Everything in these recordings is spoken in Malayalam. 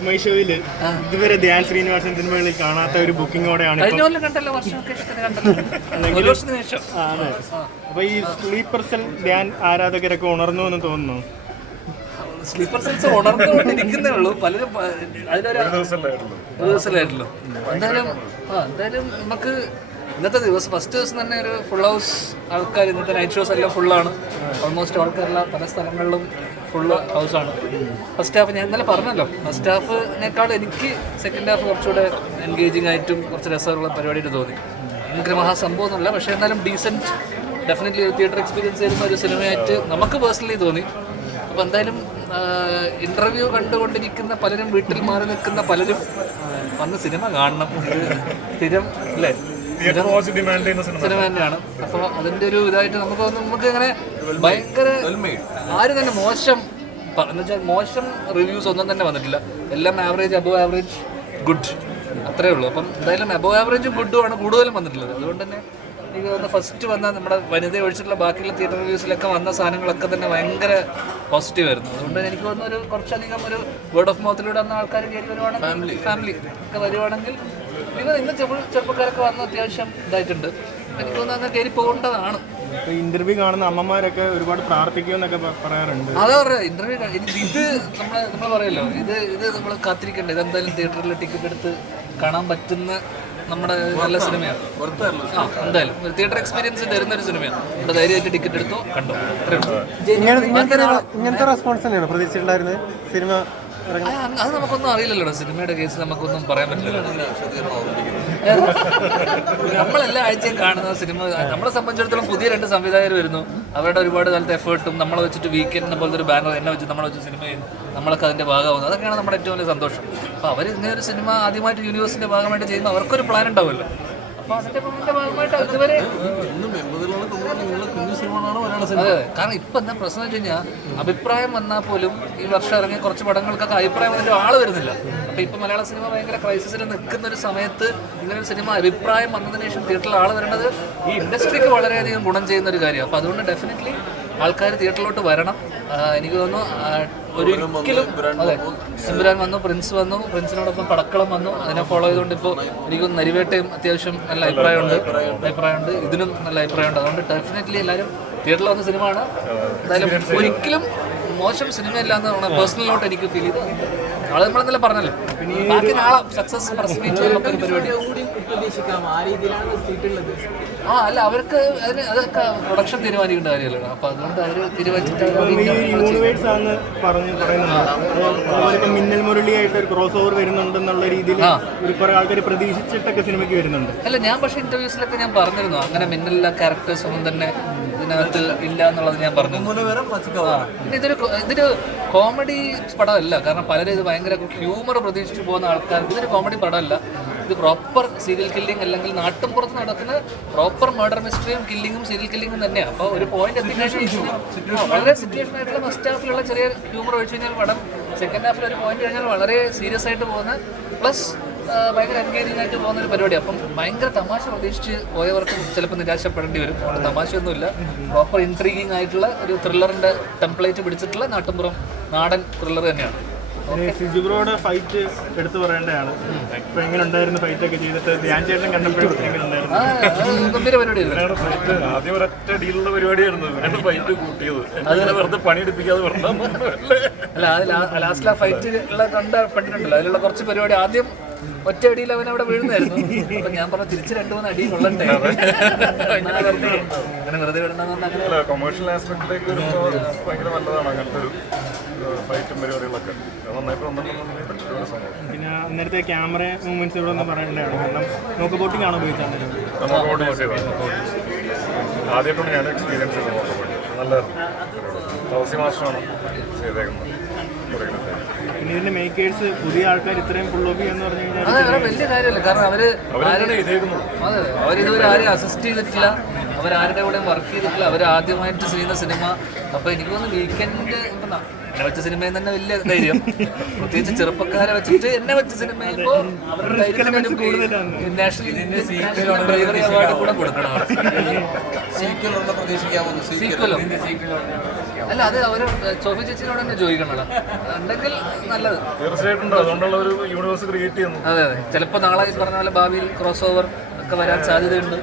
മൈ ഷോയില് ഇതുവരെ ധ്യാൻ ശ്രീനിവാസൻ സിനിമകളിൽ കാണാത്ത ഒരു ബുക്കിങ്ങോടെയാണ് അപ്പൊ ഈ സ്ലീപ്പർ സെൽ ധ്യാൻ ആരാധകരൊക്കെ ഉണർന്നു എന്ന് തോന്നുന്നു. സ്ലീപ്പർ സെൽസ് ഉണർന്നുകൊണ്ടിരിക്കുന്നേ ഉള്ളൂ, പലരും അതിലൊരു ദിവസമായിട്ടുള്ളൂ. എന്തായാലും നമുക്ക് ഇന്നത്തെ ദിവസം ഫസ്റ്റ് ദിവസം തന്നെ ഒരു ഫുൾ ഹൗസ് ആൾക്കാർ, ഇന്നത്തെ നൈറ്റ് ഷോസ് എല്ലാം ഫുള്ളാണ്. ഓൾമോസ്റ്റ് ആൾക്കാരെല്ലാം പല സ്ഥലങ്ങളിലും ഫുള്ള് ഹൗസാണ്. ഫസ്റ്റ് ഹാഫ് ഞാൻ ഇന്നലെ പറഞ്ഞല്ലോ, ഫസ്റ്റ് ഹാഫിനേക്കാൾ എനിക്ക് സെക്കൻഡ് ഹാഫ് കുറച്ചുകൂടെ എൻഗേജിങ് ആയിട്ടും കുറച്ച് രസമുള്ള പരിപാടിയായിട്ട് തോന്നി. എനിക്ക് മഹാസംഭവമൊന്നുമില്ല, പക്ഷേ എന്നാലും ഡീസൻറ്റ്, ഡെഫിനറ്റ്ലി ഒരു തിയേറ്റർ എക്സ്പീരിയൻസ് ചെയ്യുന്ന ഒരു സിനിമയായിട്ട് നമുക്ക് പേഴ്സണലി തോന്നി. അപ്പോൾ എന്തായാലും ഇൻ്റർവ്യൂ കണ്ടുകൊണ്ടിരിക്കുന്ന പലരും, വീട്ടിൽ മാറി നിൽക്കുന്ന പലരും വന്ന് സിനിമ കാണണം. സ്ഥിരം അല്ലേ, സിനിമ തന്നെയാണ്. അപ്പോൾ അതിൻ്റെ ഒരു ഇതായിട്ട് നമുക്ക് ഇങ്ങനെ ഭയങ്കര ആരും തന്നെ മോശം എന്ന് വെച്ചാൽ മോശം റിവ്യൂസ് ഒന്നും തന്നെ വന്നിട്ടില്ല. എല്ലാം ആവറേജ്, അബവ് ആവറേജ്, ഗുഡ്, അത്രേ ഉള്ളൂ. അപ്പം എന്തായാലും അബവ് ആവറേജും ഗുഡും ആണ് കൂടുതലും വന്നിട്ടുള്ളത്. അതുകൊണ്ട് തന്നെ എനിക്ക് തോന്നുന്നു ഫസ്റ്റ് വന്ന നമ്മുടെ വനിത ഒഴിച്ചിട്ടുള്ള ബാക്കിയുള്ള തിയേറ്റർ റിവ്യൂസിലൊക്കെ വന്ന സാധനങ്ങളൊക്കെ തന്നെ ഭയങ്കര പോസിറ്റീവ് ആയിരുന്നു. അതുകൊണ്ട് എനിക്ക് തോന്നുന്നു ഒരു കുറച്ചധികം ഒരു വേർഡ് ഓഫ് മൗത്തിലൂടെ വന്ന ആൾക്കാർ കയറി വരുവാണെങ്കിൽ, ഫാമിലി ഒക്കെ വരുവാണെങ്കിൽ, ഇന്ന് ചെറുപ്പക്കാരൊക്കെ വന്ന അത്യാവശ്യം ഇതായിട്ടുണ്ട്. എനിക്ക് തോന്നുന്നു അങ്ങനെ കയറി പോകേണ്ടതാണ്. ഇന്റർവ്യൂ കാണുന്ന അമ്മമാരൊക്കെ ഒരുപാട് പ്രാർത്ഥിക്കുമെന്നൊക്കെ പറയാറുണ്ട്. അതാ പറയാ, ഇന്റർവ്യൂ ഇത് നമ്മൾ പറയല്ലോ, ഇത് നമ്മൾ കാത്തിരിക്കണ്ട. ഇതെന്തായാലും തിയേറ്ററിൽ ടിക്കറ്റ് എടുത്ത് കാണാൻ പറ്റുന്ന നമ്മുടെ നല്ല സിനിമയാണ്. എന്തായാലും ഒരു തിയേറ്റർ എക്സ്പീരിയൻസ് തരുന്ന ഒരു സിനിമയാണ്. നമ്മുടെ ധൈര്യമായിട്ട് ടിക്കറ്റ് എടുത്തോ, കണ്ടോ, ഇങ്ങനത്തെ റെസ്പോൺസ് തന്നെയാണ് പ്രതീക്ഷിച്ചിട്ടുണ്ടായിരുന്നത് സിനിമ. അത് നമുക്കൊന്നും അറിയില്ലല്ലോ, സിനിമയുടെ കേസ് നമുക്കൊന്നും പറയാൻ പറ്റില്ല. നമ്മളെല്ലാ ആഴ്ചയും കാണുന്ന സിനിമ നമ്മളെ സംബന്ധിച്ചിടത്തോളം പുതിയ 2 സംവിധായകർ വരുന്നു. അവരുടെ ഒരുപാട് കാലത്തെ എഫേർട്ടും നമ്മളെ വെച്ചിട്ട് വീക്കെൻഡിനെ പോലത്തെ ഒരു ബാനർ എന്നെ വെച്ച് നമ്മളെ വെച്ച് സിനിമ ചെയ്യുന്നു, നമ്മളൊക്കെ അതിൻ്റെ ഭാഗമാകുന്നത്. അതൊക്കെയാണ് നമ്മുടെ ഏറ്റവും വലിയ സന്തോഷം. അപ്പോൾ അവർ ഇങ്ങനെ ഒരു സിനിമ ആദ്യമായിട്ട് യൂണിവേഴ്സിൻ്റെ ഭാഗമായിട്ട് ചെയ്യുമ്പോൾ അവർക്കൊരു പ്ലാൻ ഉണ്ടാവുമല്ലോ. അപ്പോൾ അതിൻ്റെ ഭാഗമായിട്ട് ഇതുവരെ അതെ, കാരണം ഇപ്പം എന്താ പ്രശ്നം വെച്ച് കഴിഞ്ഞാൽ അഭിപ്രായം വന്നാൽ പോലും ഈ വർഷം ഇറങ്ങിയ കുറച്ച് പടങ്ങൾക്കൊക്കെ അഭിപ്രായം വന്നിട്ട് ആൾ വരുന്നില്ല. അപ്പോൾ ഇപ്പം മലയാള സിനിമ ഭയങ്കര ക്രൈസിസിൽ നിൽക്കുന്ന ഒരു സമയത്ത് ഇങ്ങനൊരു സിനിമ അഭിപ്രായം വന്നതിന് ശേഷം തിയേറ്ററിൽ ആൾ വരേണ്ടത് ഈ ഇൻഡസ്ട്രിക്ക് വളരെയധികം ഗുണം ചെയ്യുന്ന ഒരു കാര്യമാണ്. അപ്പോൾ അതുകൊണ്ട് ഡെഫിനറ്റ്ലി ആൾക്കാർ തിയേറ്ററിലോട്ട് വരണം. എനിക്ക് തോന്നുന്നു ഒരിക്കലും അതെ, സിംബുരാൻ വന്നു, പ്രിൻസ് വന്നു, പ്രിൻസിനോടൊപ്പം പടക്കളം വന്നു, അതിനെ ഫോളോ ചെയ്തുകൊണ്ട് ഇപ്പോൾ എനിക്ക് നരിവേട്ടയും അത്യാവശ്യം നല്ല അഭിപ്രായമുണ്ട്, ഇതിനും നല്ല അഭിപ്രായമുണ്ട്. അതുകൊണ്ട് ഡെഫിനറ്റ്ലി എല്ലാവരും തിയേറ്ററിൽ വന്ന സിനിമയാണ്. എന്തായാലും ഒരിക്കലും മോശം സിനിമയല്ല എന്നാണ് പേഴ്സണൽ നോട്ട് എനിക്ക് ഫീൽ ചെയ്തത്. ആള് നമ്മളെന്നല്ല പറഞ്ഞല്ലോ, ബാക്കി നാളെ സക്സസ് പരിപാടി. അല്ല, അവർക്ക് അതിന് അതൊക്കെ പ്രൊഡക്ഷൻ തീരുമാനിക്കേണ്ട കാര്യമല്ലോ. അപ്പൊ അതുകൊണ്ട് അവർ തീരുമാനിച്ചിട്ട് മിന്നൽ മുരളിയായിട്ട് ഒരു ക്രോസ് ഓവർ വരുന്നുണ്ടെന്നുള്ള രീതിയിൽ കുറെ ആൾക്കാർ പ്രതീക്ഷിച്ചിട്ടൊക്കെ സിനിമയ്ക്ക് വരുന്നുണ്ട്. അല്ല, ഞാൻ പക്ഷേ ഇന്റർവ്യൂസിലൊക്കെ ഞാൻ പറഞ്ഞിരുന്നു അങ്ങനെ മിന്നലിലെ ക്യാരക്ടേഴ്സ് ഒന്നും തന്നെ ഇതിനകത്ത് ഇല്ല എന്നുള്ളത് ഞാൻ പറഞ്ഞു. ഇതൊരു കോമഡി പടമല്ല. കാരണം പലരും ഇത് ഭയങ്കര ഹ്യൂമർ പ്രതീക്ഷിച്ച് പോകുന്ന ആൾക്കാർക്ക് ഇതൊരു കോമഡി പടമല്ല. ഇത് പ്രോപ്പർ സീരിയൽ കില്ലിംഗ് അല്ലെങ്കിൽ നാട്ടിൻപുറത്ത് നടക്കുന്ന പ്രോപ്പർ മർഡർ മിസ്റ്ററിയും കില്ലിങ്ങും സീരിയൽ കില്ലിങ്ങും തന്നെയാണ്. അപ്പോൾ ഒരു പോയിന്റ് എത്തിക്കേഷൻ വളരെ സിറ്റുവേഷൻ ആയിട്ടുള്ള ഫസ്റ്റ് ഹാഫിലുള്ള ചെറിയ ഹ്യൂമർ ഒഴിച്ചു കഴിഞ്ഞാൽ പടം സെക്കൻഡ് ഹാഫിൽ ഒരു പോയിന്റ് കഴിഞ്ഞാൽ വളരെ സീരിയസ് ആയിട്ട് പോകുന്ന പ്ലസ് ഭയങ്കര എൻഗേജിംഗ് ആയിട്ട് പോകുന്ന ഒരു പരിപാടി. അപ്പം ഭയങ്കര തമാശ പ്രതീക്ഷിച്ച് പോയവർക്ക് ചിലപ്പോൾ നിരാശപ്പെടേണ്ടി വരും. തമാശയൊന്നുമില്ല, പ്രോപ്പർ ഇൻട്രീഗിങ് ആയിട്ടുള്ള ഒരു ത്രില്ലറിൻ്റെ ടെംപ്ലേറ്റ് പിടിച്ചിട്ടുള്ള നാട്ടിൻപുറം നാടൻ ത്രില്ലർ തന്നെയാണ്. സിജുബ്രോയുടെ ഫൈറ്റ് എടുത്തു പറയേണ്ടതാണ്. ഇപ്പൊ എങ്ങനെ ഉണ്ടായിരുന്നു ഫൈറ്റ് ഒക്കെ ചെയ്തിട്ട്? ധ്യാൻ ചേട്ടൻ കണ്ടപ്പോഴും ഗംഭീര പരിപാടിയായിരുന്നു. ആദ്യം ഒരൊറ്റ ഡീലുള്ള പരിപാടിയായിരുന്നു, ഫൈറ്റ് കൂട്ടിയത് വെറുതെ പണിയെടുപ്പിക്കാതെ അല്ല, അത് ലാസ്റ്റിൽ ആ ഫൈറ്റ് ഉള്ള കണ്ടിട്ടുണ്ടല്ലോ, അതിലുള്ള കുറച്ച് പരിപാടി ആദ്യം ഒറ്റ അടിയിൽ അവൻ അവിടെ വീഴുന്നായിരുന്നു. അപ്പൊ ഞാൻ പറഞ്ഞു തിരിച്ച് 2-3 അടി കൊള്ളണ്ടേ, അങ്ങനെ വെറുതെ വിടണമെന്ന്. അങ്ങനെ കൊമേഴ്ഷ്യൽ ആസ്പെക്റ്റിലേക്ക് ഭയങ്കര നല്ലതാണ് അങ്ങനത്തെ ഒരു ഫൈറ്റും പരിപാടികളൊക്കെ നന്നായിട്ട് വന്നിട്ടുണ്ടെന്നുണ്ടെങ്കിൽ പറ്റിയൊരു സംഭവം. പിന്നെ നേരത്തെ ക്യാമറ മൂവ്മെന്റ്സ് ഇവിടെ ഒന്ന് പറയേണ്ടതാണ്. കാരണം നോക്ക് ബോട്ടിംഗ് ആണോ ഉപയോഗിച്ചത്? ആദ്യമായിട്ടാണ് ഞാൻ എക്സ്പീരിയൻസ് ചെയ്തത് നോക്ക് ബോട്ടിംഗ്. നല്ലതായിരുന്നു. തൗസി മാസ്റ്ററാണ് ചെയ്തേക്കുന്നത്. പിന്നെ ഇതിന്റെ മേക്കേഴ്സ് പുതിയ ആൾക്കാർ ഇത്രയും ഫുൾ ഓഫ് എന്ന് പറഞ്ഞു കഴിഞ്ഞാൽ വലിയ കാര്യമല്ല. കാരണം അവരിതുവരെ ആരെയും അസിസ്റ്റ് ചെയ്തിട്ടില്ല. അവരാരുടെ കൂടെ വർക്ക് ചെയ്തിട്ടില്ല, അവർ ആദ്യമായിട്ട് ചെയ്യുന്ന സിനിമ. അപ്പോൾ എനിക്ക് തോന്നുന്നു വീക്കെൻഡ് എന്നെ വെച്ച സിനിമയിൽ തന്നെ വലിയ ധൈര്യം, പ്രത്യേകിച്ച് ചെറുപ്പക്കാരെ വെച്ചിട്ട് എന്നെ വെച്ച സിനിമ ചെയ്യുമ്പോൾ അവരുടെ നാഷണൽ ബ്രേവറി അവാർഡ് കൂടെ കൊടുക്കണം. സീക്വലോ? അല്ല, അത് അവർ സോഫി ചേച്ചിനോട് തന്നെ ചോദിക്കണല്ലോ, ഉണ്ടെങ്കിൽ നല്ലത്. തീർച്ചയായിട്ടും അതുകൊണ്ടുള്ള ഒരു യൂണിവേഴ്സ് ക്രിയേറ്റ് ചെയ്യുന്നു. അതെ അതെ, ചിലപ്പോൾ നാളെ പറഞ്ഞ പോലെ ഭാവിയിൽ ക്രോസ് ഓവർ ഒക്കെ വരാൻ സാധ്യതയുണ്ട്.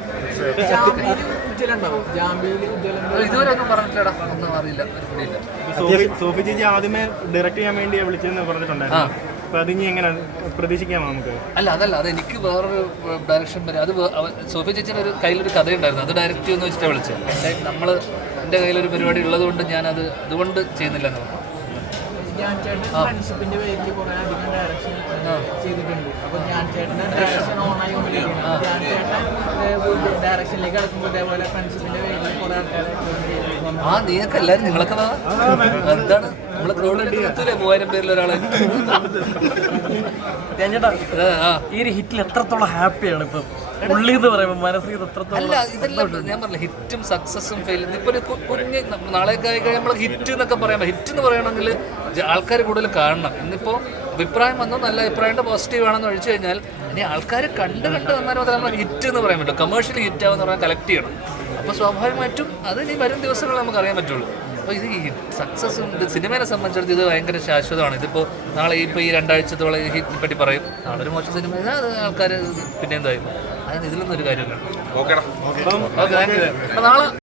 ഇതുവരെ ഒന്നും പറഞ്ഞിട്ടില്ലടാ, ഒന്നും അറിയില്ല, പിടിയില്ല. സോഫി ചേച്ചി ആദ്യമേ ഡയറക്റ്റ് ചെയ്യാൻ വേണ്ടിയാണ് വിളിച്ചതെന്ന് പറഞ്ഞിട്ടുണ്ടായിരുന്നു. അപ്പൊ അതിനി എങ്ങനെ പ്രതീക്ഷിക്കാമോ നമുക്ക്? അതല്ല, അത് എനിക്ക് വേറൊരു ഡയറക്ഷൻ വരെ. അത് സോഫി ചേച്ചിയുടെ ഒരു കയ്യിലൊരു കഥയുണ്ടായിരുന്നു, അത് ഡയറക്റ്റ് ചെയ്യുമെന്ന് വെച്ചിട്ടാണ് വിളിച്ചത്. എൻ്റെ കയ്യിലൊരു പരിപാടി ഉള്ളതുകൊണ്ട് ഞാനത് അതുകൊണ്ട് ചെയ്യുന്നില്ല എന്ന് പറഞ്ഞു. ഫ്രണ്ട്ഷിപ്പിന്റെ പേരിൽ കുറെ അധികം ഡയറക്ഷൻ ചെയ്തിട്ടുണ്ട്. അപ്പൊ ഞാൻ ചേട്ടന്റെ ഡയറക്ഷൻ ഓണായി കൊണ്ടിരിക്കുകയാണ്. ഞാൻ ചേട്ടൻ ഡയറക്ഷനിലേക്ക് കിടക്കുമ്പോൾ ഇതേപോലെ ഫ്രണ്ട്ഷിപ്പിന്റെ പേരിൽ കുറെ ആൾക്കാരെ നീയൊക്കെ എല്ലാവരും നിങ്ങളൊക്കെ എന്താണ് നമ്മളെ ക്രൗഡിൽ 3000 പേരിൽ ഒരാളെ. ഈ ഒരു ഹിറ്റിൽ എത്രത്തോളം ഹാപ്പിയാണ് ഇപ്പൊ ഉള്ളി എന്ന് പറയുമ്പോൾ മനസ്സിൽ എത്രത്തോളം? അല്ല, ഇതെല്ലാം ഞാൻ പറഞ്ഞില്ല, ഹിറ്റും സക്സസും ഫെയിലും. ഇപ്പൊ ഒരു കുഞ്ഞ് നാളെയൊക്കെ ആയി കഴിയുമ്പോൾ ഹിറ്റ് എന്നൊക്കെ പറയാം. ഹിറ്റ് എന്ന് പറയണമെങ്കിൽ ആൾക്കാർ കൂടുതൽ കാണണം. ഇന്നിപ്പോൾ അഭിപ്രായം വന്നോ നല്ല അഭിപ്രായത്തിന്റെ പോസിറ്റീവ് ആണെന്ന് ഒഴിച്ചു കഴിഞ്ഞാൽ ഇനി ആൾക്കാർ കണ്ട് വന്നാലും മാത്രമേ നമ്മൾ ഹിറ്റ് എന്ന് പറയാൻ പറ്റും. കമേഴ്ഷ്യലി ഹിറ്റ് ആവെന്ന് പറഞ്ഞാൽ കളക്ട് ചെയ്യണം. അപ്പോൾ സ്വാഭാവികമായിട്ടും അത് ഇനി വരും ദിവസങ്ങളിൽ നമുക്ക് അറിയാൻ പറ്റുള്ളൂ. അപ്പോൾ ഇത് ഈ സക്സസ് സിനിമയെ സംബന്ധിച്ചിടത്ത് ഇത് ഭയങ്കര ശാശ്വതമാണ്. ഇതിപ്പോൾ നാളെ ഇപ്പോൾ ഈ 2 ആഴ്ചത്തോളം ഈ ഹിറ്റിനെ പറ്റി പറയും, നാളെ ഒരു മോശം സിനിമ അത് ആൾക്കാർ പിന്നെ എന്തായാലും അതിന് ഇതിലൊന്നും ഒരു കാര്യമില്ല. Okay, thank you. അപ്പോൾ നാളെ